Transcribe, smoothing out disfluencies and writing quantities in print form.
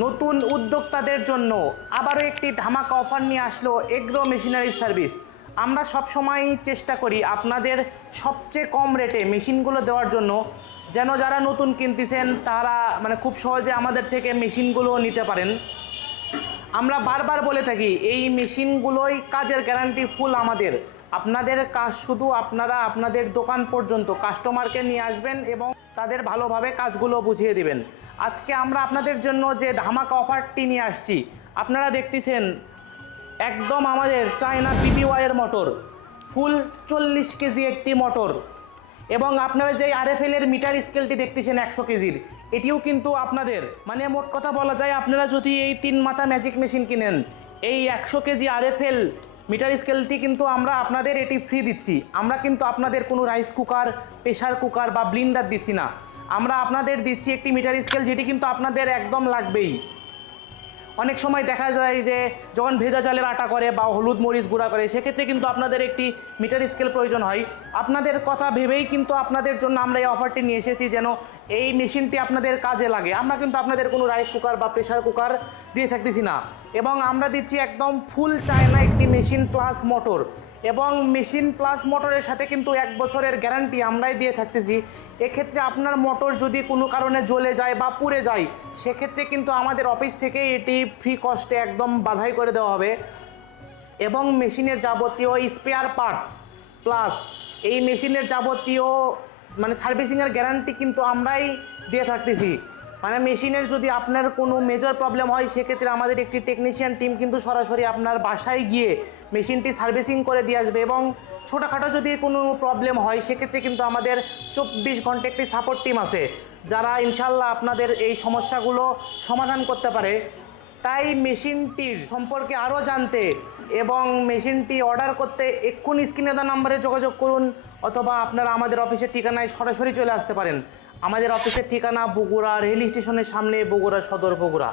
নতুন উদ্যোক্তাদের জন্য আবারও একটি ধামাকা অফার নিয়ে আসলো এগ্রো মেশিনারি সার্ভিস। আমরা সবসময় চেষ্টা করি আপনাদের সবচেয়ে কম রেটে মেশিনগুলো দেওয়ার জন্য, যেন যারা নতুন কিনতেছেন তারা খুব সহজে আমাদের থেকে মেশিনগুলো নিতে পারেন। আমরা বারবার বলে থাকি এই মেশিনগুলোই কাজের গ্যারান্টি ফুল আমাদের। আপনাদের কাজ শুধু আপনারা আপনাদের দোকান পর্যন্ত কাস্টমারকে নিয়ে আসবেন এবং তাদের ভালোভাবে কাজগুলো বুঝিয়ে দিবেন। আজকে আমরা আপনাদের জন্য যে ধামাকা অফারটি নিয়ে আসছি, আপনারা দেখতেছেন একদম আমাদের চায়না পিপিওয়াই এর মোটর, ফুল 40 কেজি একটি মোটর। এবং আপনারা যে আরএফএল এর মিটার স্কেলটি দেখতেছেন 100 কেজির, এটিও কিন্তু আপনাদের। মোট কথা বলা যায়, আপনারা যদি এই 3 মাথা ম্যাজিক মেশিন কিনেন, এই 100 কেজি আরএফএল মিটার স্কেলটি কিন্তু আমরা আপনাদের এটি ফ্রি দিচ্ছি। আমরা কিন্তু আপনাদের কোনো রাইস কুকার, প্রেশার কুকার বা ব্লিন্ডার দিচ্ছি না। আমরা আপনাদের দিচ্ছি একটি মিটার স্কেল, যেটি কিন্তু আপনাদের একদম লাগবেই। অনেক সময় দেখা যায় যে যখন ভেজা চালের আটা করে বা হলুদ মরিচ গুঁড়া করে, সেক্ষেত্রে কিন্তু আপনাদের একটি মিটার স্কেল প্রয়োজন হয়। আপনাদের কথা ভেবেই কিন্তু আপনাদের জন্য আমরা এই অফারটি নিয়ে এসেছি, যেন এই মেশিনটি আপনাদের কাজে লাগে। আমরা কিন্তু আপনাদের কোনো রাইস কুকার বা প্রেশার কুকার দিয়ে থাকতেছি না, এবং আমরা দিচ্ছি একদম ফুল চায়না একটি মেশিন প্লাস মোটর। এবং মেশিন প্লাস মোটরের সাথে কিন্তু 1 বছরের গ্যারান্টি আমরাই দিয়ে থাকতেছি। এক্ষেত্রে আপনার মোটর যদি কোনো কারণে জ্বলে যায় বা পুড়ে যায়, সেক্ষেত্রে কিন্তু আমাদের অফিস থেকে এটি ফ্রি কস্টে একদম বাধাই করে দেওয়া হবে। এবং মেশিনের যাবতীয় স্পেয়ার পার্টস প্লাস এই মেশিনের যাবতীয় সার্ভিসিংয়ের গ্যারান্টি কিন্তু আমরাই দিয়ে থাকতেছি। মেশিনের যদি আপনার কোনো মেজর প্রবলেম হয়, সেক্ষেত্রে আমাদের একটি টেকনিশিয়ান টিম কিন্তু সরাসরি আপনার বাসায় গিয়ে মেশিনটি সার্ভিসিং করে দিয়ে আসবে। এবং ছোটোখাটো যদি কোনো প্রবলেম হয়, সেক্ষেত্রে কিন্তু আমাদের 24 ঘন্টা একটি সাপোর্ট টিম আছে, যারা ইনশাল্লাহ আপনাদের এই সমস্যাগুলো সমাধান করতে পারে। তাই মেশিনটির সম্পর্কে আরও জানতে এবং মেশিনটি অর্ডার করতে এক্ষুনি স্ক্রিনে দেওয়া নাম্বারে যোগাযোগ করুন, অথবা আপনারা আমাদের অফিসের ঠিকানায় সরাসরি চলে আসতে পারেন। আমাদের অফিসের ঠিকানা বগুড়া রেল স্টেশনের সামনে, বগুড়া সদর, বগুড়া।